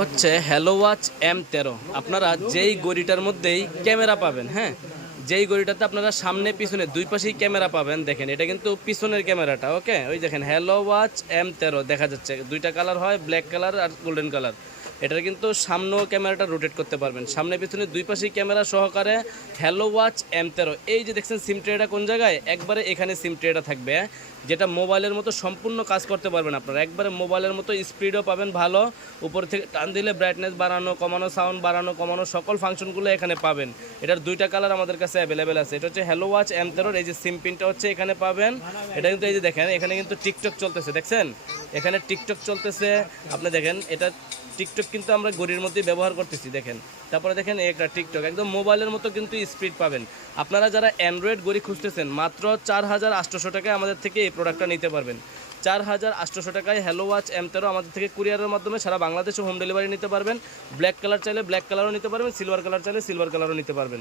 হচ্ছে hello watch M13। আপনারা যেই গড়িটার মধ্যেই ক্যামেরা পাবেন, হ্যাঁ, যেই গড়িটাতে আপনারা সামনে পিছনে দুই পাশেই ক্যামেরা পাবেন। দেখেন এটা কিন্তু পিছনের ক্যামেরাটা, ওকে। ওই দেখেন হ্যালো ওয়াচ M13 দেখা যাচ্ছে, দুইটা কালার হয়, ব্ল্যাক কালার আর গোল্ডেন কালার। এটার কিন্তু সামনেও ক্যামেরাটা রোটেট করতে পারবেন, সামনে পিছনে দুই পাশেই ক্যামেরা সহকারে হ্যালো ওয়াচ M13। এই যে দেখছেন সিম ট্রেটা কোন জায়গায়, একবারে এখানে সিম ট্রেটা থাকবে, যেটা মোবাইলের মতো সম্পূর্ণ কাজ করতে পারবেন আপনারা, একবারে মোবাইলের মতো স্পিডও পাবেন ভালো। উপর থেকে টান দিলে ব্রাইটনেস বাড়ানো কমানো, সাউন্ড বাড়ানো কমানো, সকল ফাংশনগুলো এখানে পাবেন। এটার দুইটা কালার আমাদের কাছে অ্যাভেলেবেল আছে। এটা হচ্ছে হ্যালো ওয়াচ M13। এই যে সিম পিনটা হচ্ছে এখানে পাবেন। এটা কিন্তু এই যে দেখেন এখানে কিন্তু টিকটক চলতেছে, দেখছেন এখানে টিকটক চলতেছে। আপনি দেখেন এটা টিকটক কিন্তু আমরা ঘড়ির মধ্যেই ব্যবহার করতেছি, দেখেন। তারপরে দেখেন একটা টিকটক একদম মোবাইলের মতো কিন্তু স্পিড পাবেন। আপনারা যারা অ্যান্ড্রয়েড ঘড়ি খুঁজতেছেন মাত্র 4800 টাকায় আমাদের থেকে এই প্রোডাক্টটা নিতে পারবেন। 4800 টাকায় হ্যালো ওয়াচ M13 আমাদের থেকে কুরিয়ারের মাধ্যমে সারা বাংলাদেশে হোম ডেলিভারি নিতে পারবেন। ব্ল্যাক কালার চাইলে ব্ল্যাক কালারও নিতে পারবেন, সিলভার কালার চাইলে সিলভার কালারও নিতে পারবেন।